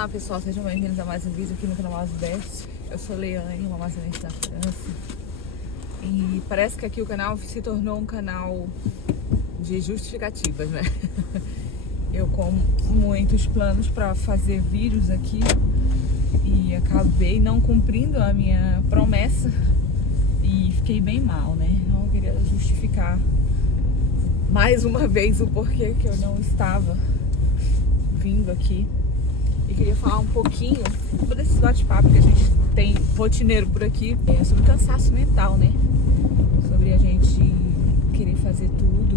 Olá pessoal, sejam bem-vindos a mais um vídeo aqui no canal Asbest. Eu sou Leane, uma amazonense da França. E parece que aqui o canal se tornou um canal de justificativas, né? Eu com muitos planos para fazer vídeos aqui e acabei não cumprindo a minha promessa e fiquei bem mal, né? Então eu queria justificar mais uma vez o porquê que eu não estava vindo aqui. E queria falar um pouquinho sobre esse bate-papo que a gente tem rotineiro por aqui, sobre cansaço mental, né? Sobre a gente querer fazer tudo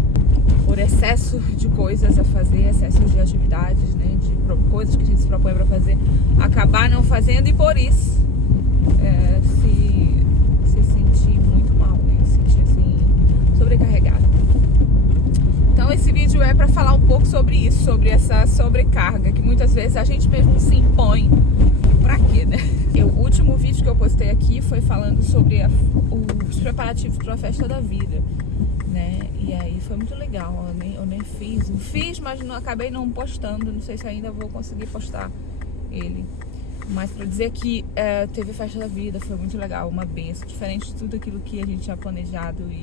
por excesso de coisas a fazer, excesso de atividades, né? De coisas que a gente se propõe para fazer, acabar não fazendo e por isso se sentir muito mal, né? Se sentir assim, sobrecarregado. Então esse vídeo é para falar um pouco sobre isso, sobre essa sobrecarga que muitas vezes a gente mesmo se impõe. Pra quê, né? O último vídeo que eu postei aqui foi falando sobre os preparativos para a festa da vida, né? E aí foi muito legal, eu nem fiz, mas acabei não postando, não sei se ainda vou conseguir postar ele. Mas para dizer que teve a festa da vida, foi muito legal, uma benção, diferente de tudo aquilo que a gente tinha planejado e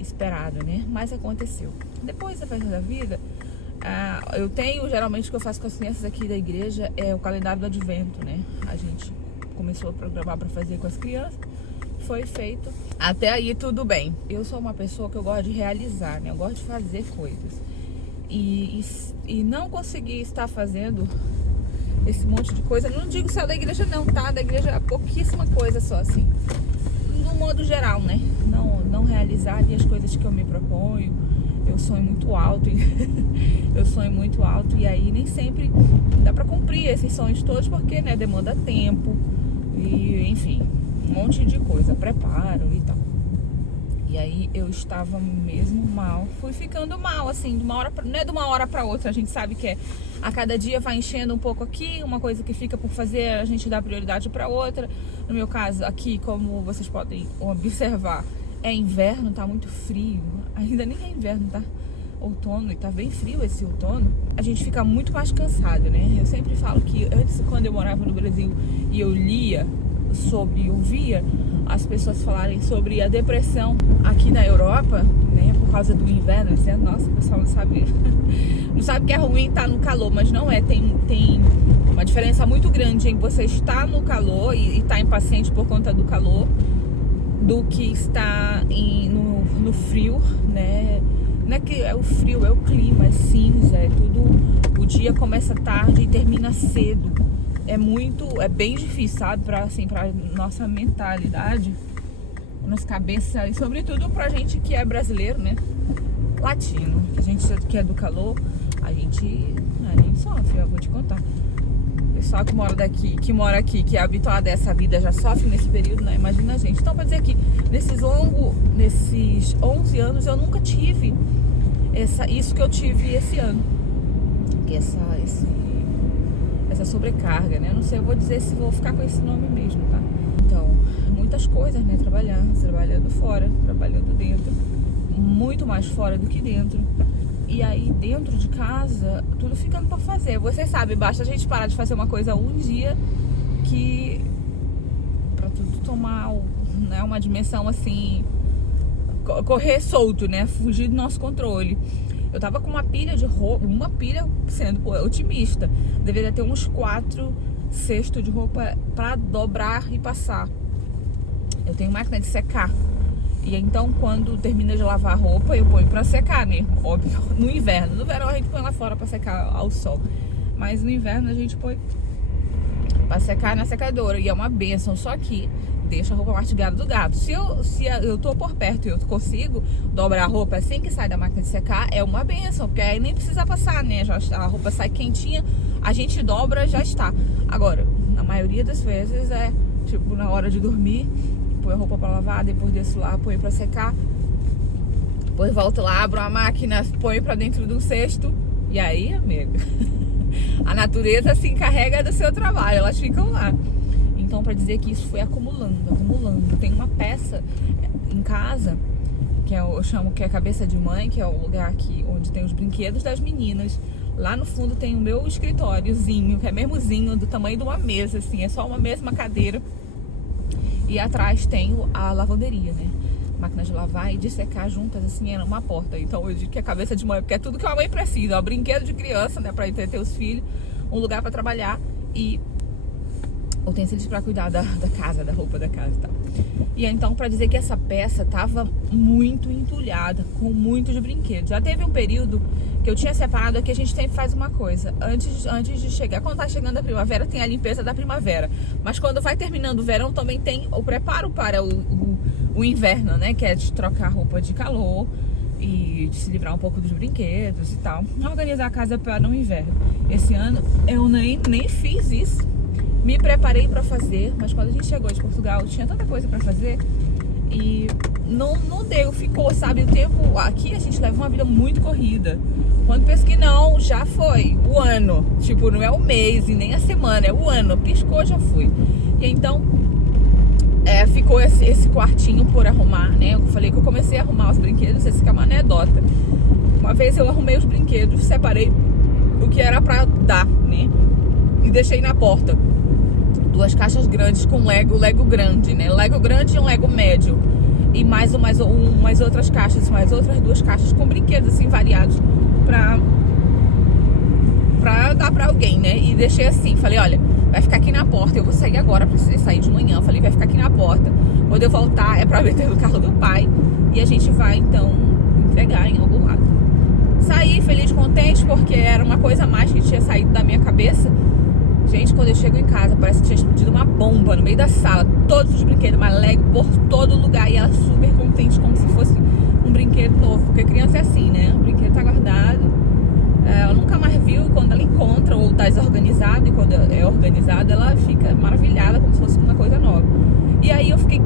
esperado, né? Mas aconteceu. Depois da festa da vida, eu tenho, geralmente o que eu faço com as crianças aqui da igreja é o calendário do advento, né? A gente começou a programar para fazer com as crianças, foi feito. Até aí tudo bem. Eu sou uma pessoa que eu gosto de realizar, né? Eu gosto de fazer coisas. E não conseguir estar fazendo esse monte de coisa, não digo só da igreja não, tá? Da igreja é pouquíssima coisa só, assim. No modo geral, né? Não realizar ali as coisas que eu me proponho. Eu sonho muito alto e aí nem sempre dá pra cumprir esses sonhos todos porque, né, demanda tempo e, enfim, um monte de coisa, preparo e tal. E aí eu estava mesmo mal, fui ficando mal, assim, não é de uma hora pra outra, a gente sabe que a cada dia vai enchendo um pouco aqui, uma coisa que fica por fazer, a gente dá prioridade pra outra. No meu caso aqui, como vocês podem observar, é inverno, tá muito frio, ainda nem é inverno, tá outono e tá bem frio esse outono. A gente fica muito mais cansado, né? Eu sempre falo que antes, quando eu morava no Brasil e eu ouvia as pessoas falarem sobre a depressão aqui na Europa, né? Por causa do inverno, dizendo, nossa, o pessoal não sabe que é ruim estar no calor, mas não é, tem uma diferença muito grande em você estar no calor e estar impaciente por conta do calor do que está no frio, né? Não é que é o frio, é o clima, é cinza, é tudo. O dia começa tarde e termina cedo. É bem difícil, sabe? Pra nossa mentalidade, nossa cabeça e sobretudo pra gente que é brasileiro, né? Latino, a gente que é do calor, a gente sofre, eu vou te contar. O pessoal que mora aqui, que é habituado a essa vida, já sofre nesse período, né? Imagina a gente. Então, pra dizer que nesses 11 anos eu nunca tive isso que eu tive esse ano. Que essa sobrecarga, né? Eu não sei, eu vou dizer se vou ficar com esse nome mesmo, tá? Então, muitas coisas, né? Trabalhando fora, trabalhando dentro. Muito mais fora do que dentro. E aí dentro de casa, tudo ficando pra fazer. Vocês sabem, basta a gente parar de fazer uma coisa um dia que pra tudo tomar, né, uma dimensão assim, correr solto, né? Fugir do nosso controle. Eu tava com uma pilha de roupa, sendo otimista. Deveria ter uns 4 cestos de roupa pra dobrar e passar. Eu tenho máquina de secar. E então, quando termina de lavar a roupa, eu ponho pra secar, né? Óbvio, no inverno. No verão a gente põe lá fora pra secar ao sol. Mas no inverno a gente põe pra secar na secadora. E é uma bênção, só que deixa a roupa mastigada do gato. Se eu tô por perto e eu consigo dobrar a roupa assim que sai da máquina de secar, é uma bênção. Porque aí nem precisa passar, né? A roupa sai quentinha, a gente dobra, já está. Agora, na maioria das vezes tipo na hora de dormir, põe a roupa pra lavar, depois desço lá, põe pra secar, depois volto lá, abro a máquina, põe pra dentro de um cesto. E aí, amigo, a natureza se encarrega do seu trabalho, elas ficam lá. Então, pra dizer que isso foi acumulando. Tem uma peça em casa que eu chamo que é a cabeça de mãe, que é o lugar onde tem os brinquedos das meninas. Lá no fundo tem o meu escritóriozinho, que é mesmozinho, do tamanho de uma mesa, assim, é só uma mesa, uma cadeira. E atrás tem a lavanderia, né? Máquina de lavar e de secar juntas, assim, era uma porta. Então eu digo que a cabeça de mãe, porque é tudo que uma mãe precisa, ó, brinquedo de criança, né, pra entreter os filhos, um lugar pra trabalhar e utensílios pra cuidar da casa, da roupa da casa e tal. E então, pra dizer que essa peça tava muito entulhada, com muitos brinquedos. Já teve um período que eu tinha separado aqui, a gente sempre faz uma coisa. Antes de chegar, quando tá chegando a primavera, tem a limpeza da primavera. Mas quando vai terminando o verão, também tem o preparo para o inverno, né? Que é de trocar roupa de calor e de se livrar um pouco dos brinquedos e tal. Organizar a casa para o inverno. Esse ano eu nem fiz isso. Me preparei para fazer, mas quando a gente chegou de Portugal, tinha tanta coisa para fazer e não deu, ficou, sabe? O tempo aqui a gente leva uma vida muito corrida. Quando pensa que não, já foi o ano. Tipo, não é o mês e nem a semana, é o ano. Piscou, já foi. E então, ficou esse quartinho por arrumar, né? Eu falei que eu comecei a arrumar os brinquedos, esse que é uma anedota. Uma vez eu arrumei os brinquedos, separei o que era pra dar, né? E deixei na porta. 2 caixas grandes com Lego grande, né? Lego grande e um Lego médio. E mais outras caixas, mais outras 2 caixas com brinquedos assim variados pra dar pra alguém, né? E deixei assim, falei, olha, vai ficar aqui na porta, eu vou sair agora, precisei sair de manhã, falei, vai ficar aqui na porta. Quando eu voltar é pra meter no carro do pai e a gente vai então entregar em algum lado. Saí feliz, contente, porque era uma coisa a mais que tinha saído da minha cabeça. Gente, quando eu chego em casa, parece que tinha explodido uma bomba no meio da sala. Todos os brinquedos, mas Lego por todo lugar. E ela super contente, como se fosse um brinquedo novo. Porque criança é assim, né? O brinquedo tá guardado. Ela nunca mais viu. Quando ela encontra ou tá desorganizado. E quando é organizado, ela fica maravilhada, como se fosse uma coisa nova. E aí eu fiquei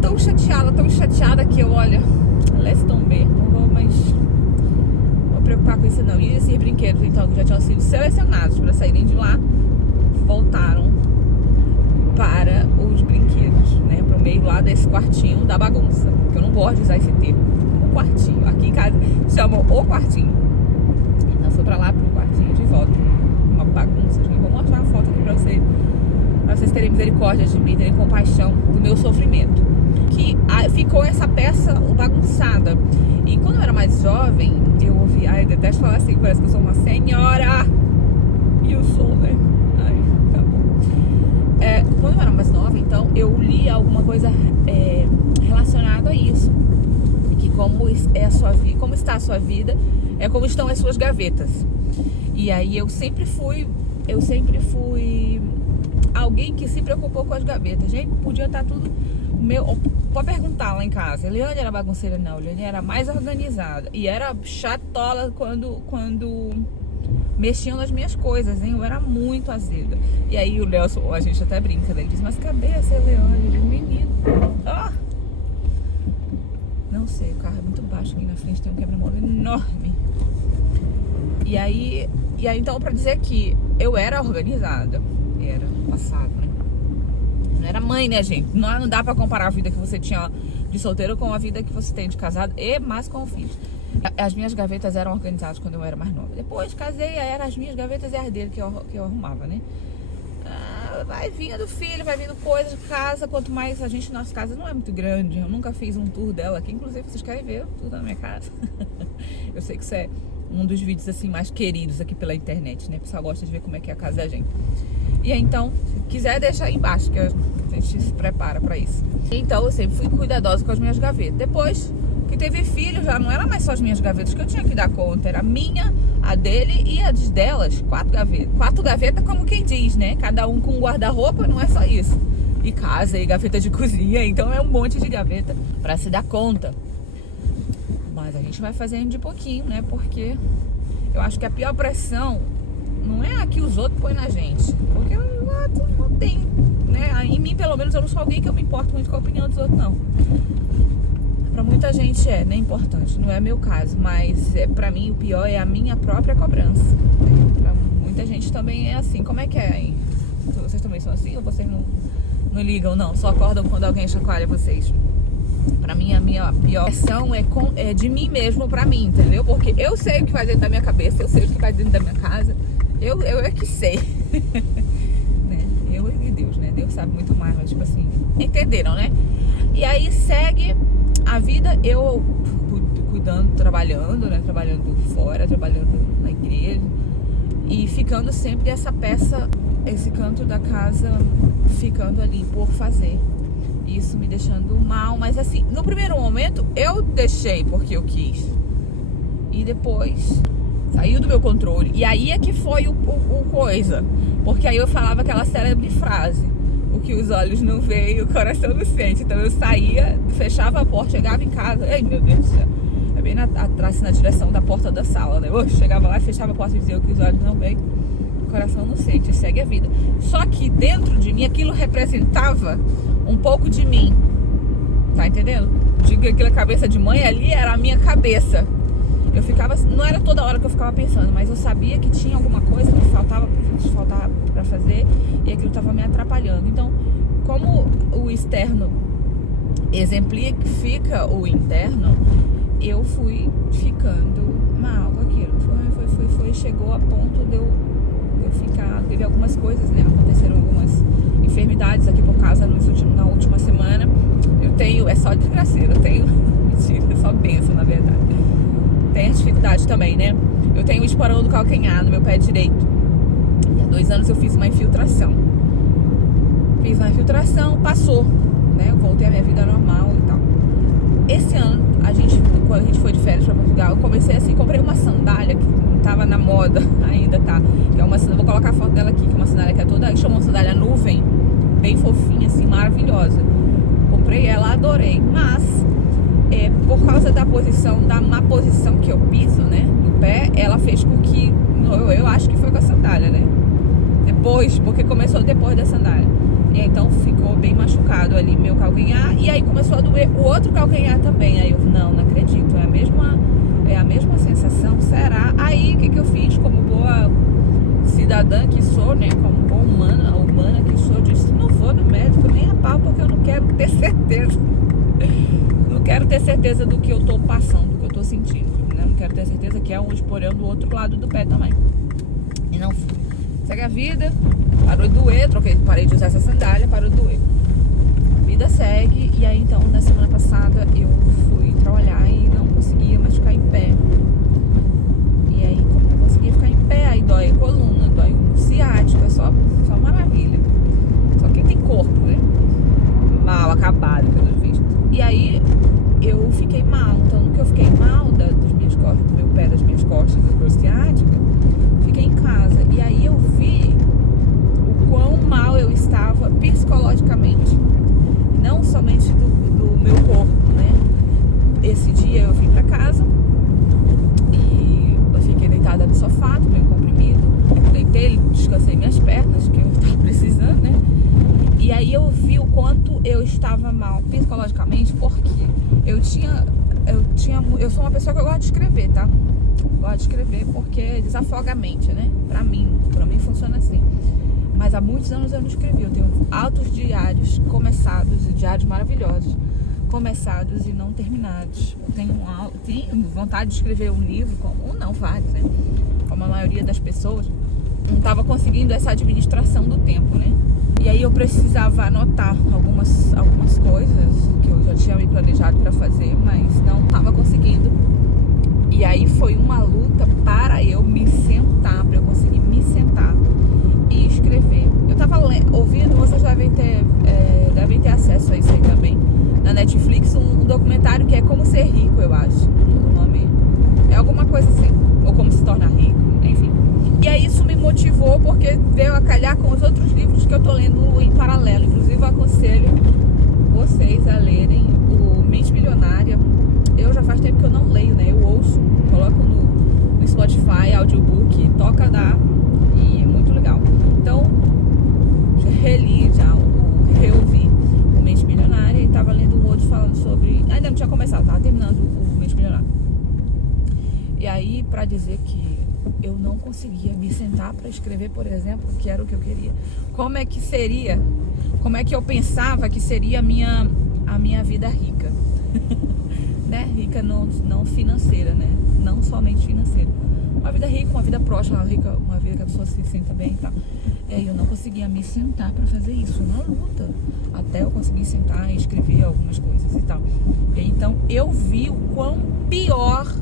tão chateada que eu, olha, let's tomber. Não vou mais preocupar com isso não. E esses brinquedos, então, que já tinham sido selecionados para saírem de lá, voltaram para os brinquedos, né? Para o meio lá desse quartinho da bagunça. Que eu não gosto de usar esse termo. O quartinho. Aqui em casa chamam o quartinho. Então foi para lá pro quartinho de volta. Uma bagunça, gente. Vou mostrar uma foto aqui para vocês terem misericórdia de mim, terem compaixão do meu sofrimento. Que ficou essa peça bagunçada. E quando eu era mais jovem, eu ouvi... Ai, eu detesto falar assim, parece que eu sou uma senhora. E eu sou, né? Quando eu era mais nova, então, eu li alguma coisa relacionada a isso. Que como está a sua vida, é como estão as suas gavetas. E aí eu sempre fui alguém que se preocupou com as gavetas. Gente, podia estar tudo pode perguntar lá em casa. Eliane era bagunceira? Não, Eliane era mais organizada. E era chatola quando mexiam nas minhas coisas, hein? Eu era muito azeda. E aí o Léo, a gente até brinca, né? Ele diz, mas cadê essa Eliane? Eu digo, menino. Não sei, o carro é muito baixo aqui na frente, tem um quebra-mola enorme. E aí então, pra dizer que eu era organizada, era passado, né? Não era mãe, né, gente? Não dá pra comparar a vida que você tinha de solteiro com a vida que você tem de casado e mais com filhos. As minhas gavetas eram organizadas quando eu era mais nova. Depois casei, aí eram as minhas gavetas e as dele que eu arrumava, né? Vai vindo filho, vai vindo coisa de casa. Quanto mais nossa casa não é muito grande. Eu nunca fiz um tour dela aqui. Inclusive, vocês querem ver o tour da minha casa? Eu sei que isso é um dos vídeos assim mais queridos aqui pela internet, né? O pessoal gosta de ver como é que é a casa da gente. E aí, então, se quiser, deixa aí embaixo, que a gente se prepara pra isso. Então, eu sempre fui cuidadosa com as minhas gavetas. Depois que teve filho, já não era mais só as minhas gavetas que eu tinha que dar conta. Era a minha, a dele e as delas. 4 gavetas. 4 gavetas, como quem diz, né? Cada um com um guarda-roupa, não é só isso. E casa, e gaveta de cozinha. Então, é um monte de gaveta pra se dar conta. Mas a gente vai fazendo de pouquinho, né? Porque eu acho que a pior pressão não é a que os outros põem na gente. Porque o outro não tem, né? Em mim, pelo menos, eu não sou alguém que eu me importo muito com a opinião dos outros, não. Pra muita gente é, né? Importante. Não é meu caso. Mas pra mim, o pior é a minha própria cobrança. Pra muita gente também é assim. Como é que é, hein? Vocês também são assim? Ou vocês não ligam, não? Só acordam quando alguém chacoalha vocês? Pra mim, a minha pior versão é de mim mesmo pra mim, entendeu? Porque eu sei o que vai dentro da minha cabeça, eu sei o que vai dentro da minha casa. Eu é que sei. Né? Eu e Deus, né? Deus sabe muito mais, mas tipo assim, entenderam, né? E aí segue a vida, eu cuidando, trabalhando, né? Trabalhando fora, trabalhando na igreja. E ficando sempre essa peça, esse canto da casa, ficando ali por fazer. Isso me deixando mal, mas assim, no primeiro momento eu deixei porque eu quis. E depois saiu do meu controle. E aí é que foi o coisa. Porque aí eu falava aquela célebre frase: o que os olhos não veem, o coração não sente. Então eu saía, fechava a porta, chegava em casa. Ai, meu Deus do céu. É bem atrás, na direção da porta da sala, né? Eu chegava lá, fechava a porta e dizia: o que os olhos não veem, o coração não sente. Segue a vida. Só que dentro de mim aquilo representava um pouco de mim. Tá entendendo? Digo que aquela cabeça de mãe ali era a minha cabeça. Eu ficava, não era toda hora que eu ficava pensando, mas eu sabia que tinha alguma coisa que faltava para fazer e aquilo estava me atrapalhando. Então, como o externo exemplifica o interno, eu fui ficando mal com aquilo. Chegou a ponto de eu ficar. Teve algumas coisas, né? Aconteceram algumas enfermidades aqui por casa na última semana. Eu tenho, é só desgraceira, eu tenho, mentira, é só benção na verdade. Tem a dificuldade também, né? Eu tenho um esporão do calcanhar no meu pé direito. E há 2 anos eu fiz uma infiltração. Passou, né? Eu voltei à minha vida normal e tal. Esse ano, quando a gente foi de férias pra Portugal, eu comecei assim, comprei uma sandália que não tava na moda, ainda tá. Que é uma sandália, vou colocar a foto dela aqui, que é uma sandália que é toda, chamou sandália nuvem, bem fofinha, assim, maravilhosa. Comprei ela, adorei, mas por causa da má posição que eu piso, né, do pé, ela fez com que, eu acho que foi com a sandália, né, porque começou depois da sandália, e então ficou bem machucado ali meu calcanhar, e aí começou a doer o outro calcanhar também, aí eu, não acredito, é a mesma sensação, será? Aí, o que eu fiz como boa cidadã que sou, né, como boa humana que sou, disse, não vou no médico nem a pau, porque eu não quero ter certeza. Não quero ter certeza do que eu tô passando, do que eu tô sentindo, né? Não quero ter certeza que é um esporão do outro lado do pé também. E não fui. Segue a vida, parou de doer, parei de usar essa sandália, parou de doer. Vida segue, e aí então, na semana passada, eu fui trabalhar e não conseguia mais ficar em pé. E aí, como não conseguia ficar em pé, aí dói a coluna, dói o ciático, é só maravilha. Só quem tem corpo, né? Mal acabado, pelo visto. E aí eu fiquei mal. Então, no que eu fiquei mal das minhas costas, do meu pé, das minhas costas, da dor ciática, fiquei em casa. E aí eu vi o quão mal eu estava psicologicamente. Não somente do meu corpo, né? Esse dia eu vim pra casa e eu fiquei deitada no sofá, tomei um comprimido, deitei, descansei minhas pernas, que eu tava precisando, né? E aí eu vi o quanto eu estava mal psicologicamente, porque eu sou uma pessoa que eu gosto de escrever, tá? Gosto de escrever porque desafoga a mente, né? Pra mim funciona assim. Mas há muitos anos eu não escrevi. Eu tenho altos diários começados, diários maravilhosos, começados e não terminados. Eu tenho vontade de escrever um livro, vários, né? Como a maioria das pessoas, não estava conseguindo essa administração do tempo, né? E aí eu precisava anotar algumas coisas que eu já tinha me planejado para fazer, mas não estava conseguindo. E aí foi uma luta para eu me sentar, para eu conseguir me sentar e escrever. Eu estava ouvindo, vocês devem ter acesso a isso aí também, na Netflix, um documentário que é Como Ser Rico, eu acho. O nome é alguma coisa assim, ou Como Se Tornar Rico, enfim. E aí isso me motivou porque veio a calhar com os outros livros que eu tô lendo em paralelo. Inclusive eu aconselho vocês a lerem o Mente Milionária. Eu já faz tempo que eu não leio, né? Eu ouço, coloco no Spotify, audiobook, toca lá e é muito legal. Então, reli já, reouvi o Mente Milionária e tava lendo um outro falando sobre... Ainda não tinha começado, tava terminando o Mente Milionária. E aí, pra dizer que eu não conseguia me sentar para escrever, por exemplo, que era o que eu queria. Como é que eu pensava que seria a minha vida rica? né? Rica não financeira, né? Não somente financeira. Uma vida rica, uma vida próspera, uma vida que a pessoa se sinta bem e tal. E aí eu não conseguia me sentar pra fazer isso, uma luta. Até eu conseguir sentar e escrever algumas coisas e tal. E aí, então eu vi o quão pior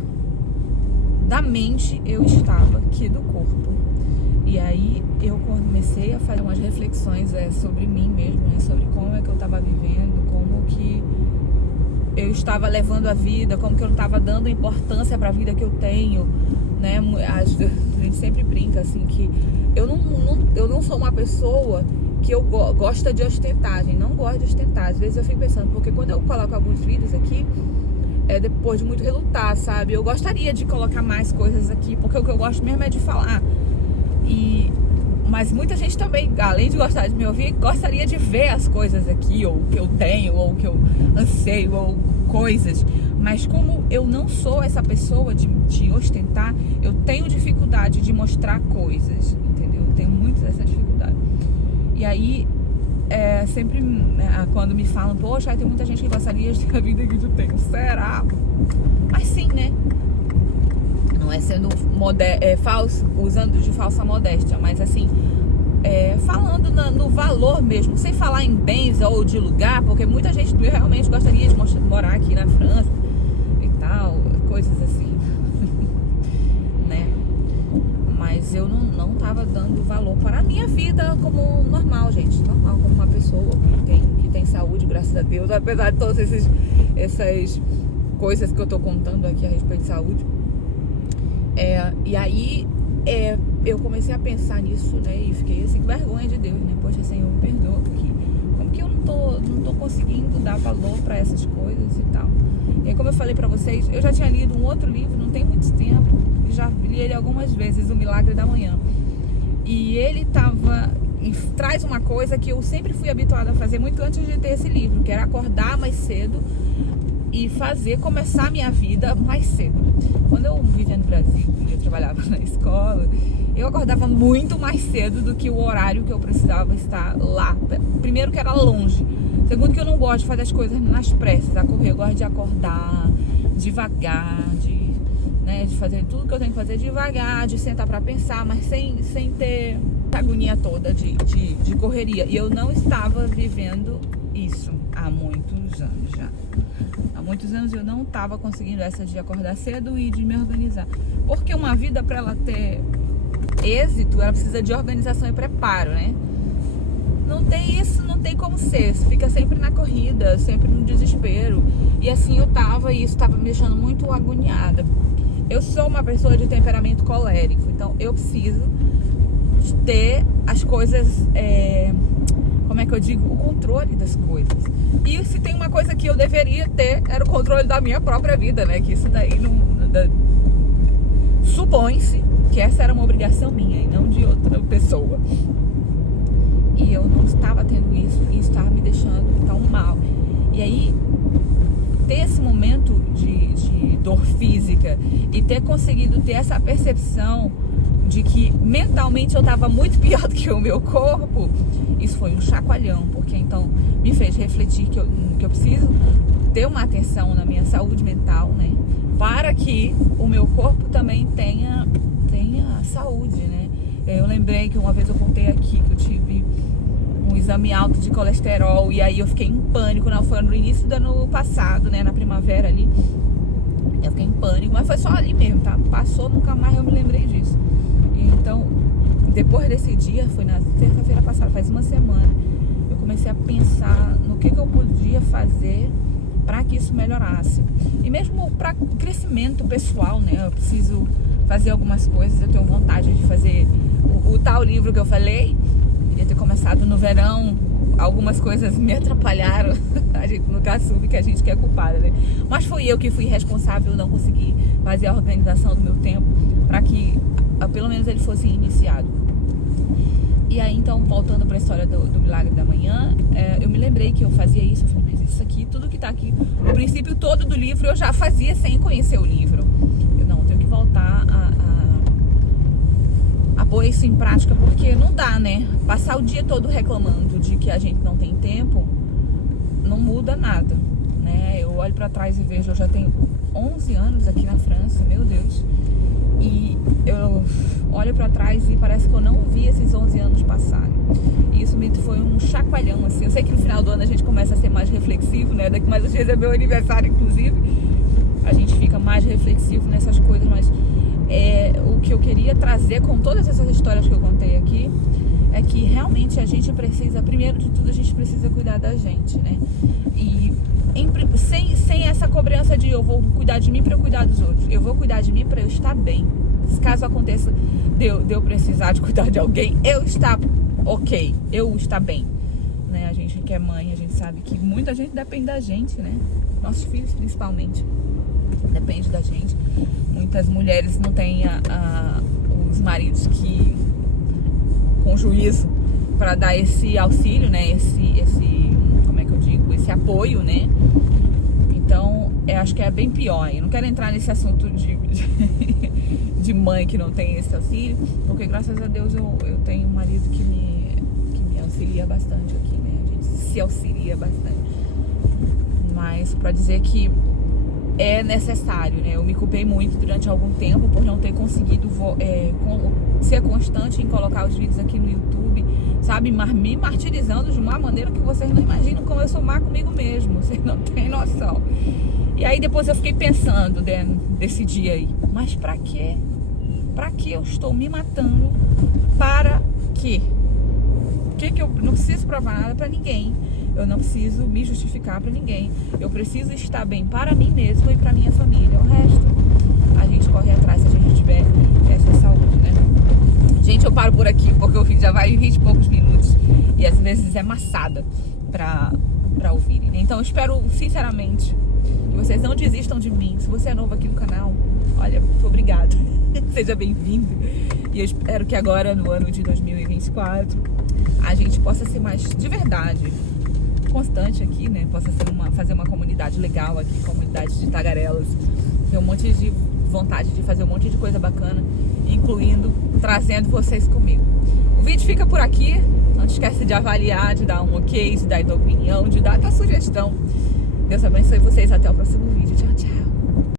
da mente eu estava que do corpo. E aí eu comecei a fazer umas reflexões sobre mim mesmo, né? Sobre como é que eu estava vivendo, como que eu estava levando a vida, como que eu não estava dando importância para a vida que eu tenho, né? A gente sempre brinca assim que eu não sou uma pessoa que eu gosta de ostentagem, não gosto de ostentar. Às vezes eu fico pensando, porque quando eu coloco alguns vídeos aqui, depois de muito relutar, sabe? Eu gostaria de colocar mais coisas aqui, porque o que eu gosto mesmo é de falar. Mas muita gente também, além de gostar de me ouvir, gostaria de ver as coisas aqui, ou o que eu tenho, ou o que eu anseio, ou coisas. Mas como eu não sou essa pessoa de ostentar, eu tenho dificuldade de mostrar coisas, entendeu? Eu tenho muito essa dificuldade. E aí, sempre quando me falam, poxa, tem muita gente que gostaria de ter a vida que tu tem. Será? Mas sim, né? Não é sendo falso, usando de falsa modéstia, mas assim, falando no valor mesmo, sem falar em bens ou de lugar, porque muita gente realmente gostaria de morar aqui na França e tal, coisas assim, né? Mas eu não tava dando valor para a minha vida como normal, gente, normal, como uma pessoa que tem saúde, graças a Deus, apesar de todas essas coisas que eu tô contando aqui a respeito de saúde. E aí eu comecei a pensar nisso, né? E fiquei assim, com vergonha de Deus, né? Poxa, Senhor, me perdoa, porque como que eu não tô conseguindo dar valor pra essas coisas e tal. E aí, como eu falei pra vocês, eu já tinha lido um outro livro, não tem muito tempo, já li ele algumas vezes, O Milagre da Manhã. E ele traz uma coisa que eu sempre fui habituada a fazer muito antes de ter esse livro, que era acordar mais cedo e começar a minha vida mais cedo. Quando eu vivia no Brasil, eu trabalhava na escola, eu acordava muito mais cedo do que o horário que eu precisava estar lá. Primeiro que era longe. Segundo que eu não gosto de fazer as coisas nas pressas, a correr. Eu gosto de acordar devagar, de fazer tudo que eu tenho que fazer devagar, de sentar pra pensar, mas sem ter a agonia toda de correria. E eu não estava vivendo isso há muitos anos já. Há muitos anos eu não estava conseguindo essa de acordar cedo e de me organizar. Porque uma vida, para ela ter êxito, ela precisa de organização e preparo, né? Não tem isso, não tem como ser. Você fica sempre na corrida, sempre no desespero. E assim eu tava, e isso estava me deixando muito agoniada. Eu sou uma pessoa de temperamento colérico, então eu preciso ter as coisas... como é que eu digo? O controle das coisas. E se tem uma coisa que eu deveria ter, era o controle da minha própria vida, né? Que isso daí supõe-se que essa era uma obrigação minha e não de outra pessoa. E eu não estava tendo isso e estava me deixando tão mal. E aí, ter esse momento de dor física e ter conseguido ter essa percepção de que mentalmente eu estava muito pior do que o meu corpo, isso foi um chacoalhão, porque então me fez refletir que eu preciso ter uma atenção na minha saúde mental, né? Para que o meu corpo também tenha saúde, né? Eu lembrei que uma vez eu contei aqui que eu tive um exame alto de colesterol e aí eu fiquei em pânico, não, foi no início do ano passado, né? Na primavera ali, eu fiquei em pânico, mas foi só ali mesmo, tá? Passou, nunca mais eu me lembrei disso. Então, depois desse dia, foi na terça-feira passada, faz uma semana, eu comecei a pensar no que eu podia fazer para que isso melhorasse. E mesmo para crescimento pessoal, né? Eu preciso fazer algumas coisas, eu tenho vontade de fazer o tal livro que eu falei, ia ter começado no verão, algumas coisas me atrapalharam, a gente nunca assume que a gente que é culpada, né? Mas fui eu que fui responsável, não consegui fazer a organização do meu tempo para que pelo menos ele fosse iniciado. E aí então, voltando para a história do Milagre da Manhã, eu me lembrei que eu fazia isso. Eu falei, mas isso aqui, tudo que tá aqui, o princípio todo do livro eu já fazia sem conhecer o livro. Eu tenho que voltar a pôr isso em prática, porque não dá, né? Passar o dia todo reclamando de que a gente não tem tempo não muda nada, né? Eu olho pra trás e vejo, eu já tenho 11 anos aqui na França, meu Deus. E eu olho pra trás e parece que eu não vi esses 11 anos passarem. E isso me foi um chacoalhão, assim. Eu sei que no final do ano a gente começa a ser mais reflexivo, né? Daqui mais uns dias é meu aniversário, inclusive. A gente fica mais reflexivo nessas coisas, mas o que eu queria trazer com todas essas histórias que eu contei aqui é que realmente a gente precisa, primeiro de tudo, a gente precisa cuidar da gente, né? E sem essa cobrança de eu vou cuidar de mim para eu cuidar dos outros. Eu vou cuidar de mim para eu estar bem. Se caso aconteça de eu precisar de cuidar de alguém, eu estar ok, eu estar bem, né? A gente que é mãe, a gente sabe que muita gente depende da gente, né? Nossos filhos principalmente depende da gente. Muitas mulheres não têm os maridos que com juízo para dar esse auxílio, né? Esse como é que eu digo? Esse apoio, né? Então, eu acho que é bem pior. Eu não quero entrar nesse assunto de mãe que não tem esse auxílio, porque graças a Deus eu tenho um marido que me auxilia bastante aqui, né? A gente se auxilia bastante. Mas para dizer que é necessário, né? Eu me culpei muito durante algum tempo por não ter conseguido ser constante em colocar os vídeos aqui no YouTube, sabe? Me martirizando de uma maneira que vocês não imaginam como eu sou má comigo mesmo, vocês não têm noção. E aí depois eu fiquei pensando, né, desse dia aí, mas pra quê? Pra que eu estou me matando? Para quê? Que eu não preciso provar nada pra ninguém. Eu não preciso me justificar pra ninguém. Eu preciso estar bem para mim mesmo e pra minha família. O resto, a gente corre atrás se a gente tiver essa saúde, né? Gente, eu paro por aqui porque o vídeo já vai em 20 e poucos minutos. E às vezes é maçada pra ouvirem, né? Então eu espero, sinceramente, que vocês não desistam de mim. Se você é novo aqui no canal, olha, muito obrigada. Seja bem-vindo. E eu espero que agora, no ano de 2024, a gente possa ser mais, de verdade, constante aqui, né? Possa ser fazer uma comunidade legal aqui, comunidade de tagarelas. Tem um monte de vontade de fazer um monte de coisa bacana, incluindo, trazendo vocês comigo. O vídeo fica por aqui. Não esquece de avaliar, de dar um ok, de dar a tua opinião, de dar a tua sugestão. Deus abençoe vocês. Até o próximo vídeo. Tchau, tchau.